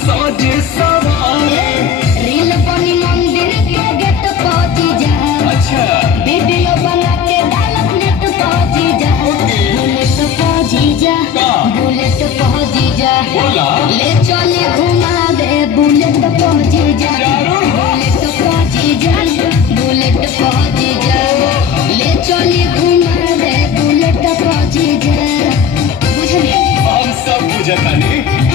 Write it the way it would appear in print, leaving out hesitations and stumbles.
साजे सवारे। रील बनी मंदिर के गेट पहुंची जा। अच्छा वीडियो बना के डालत नेट पहुंची जा। बुलेट पहुंची जा। बुलेट पहुंची जा। बोला ले चले घुमा दे बुलेट पहुंची जा। बुलेट पहुंची जा। बुलेट पहुंची जा। ले चले घुमा दे बुलेट पहुंची जा। बुझली हम सब बुझतानी।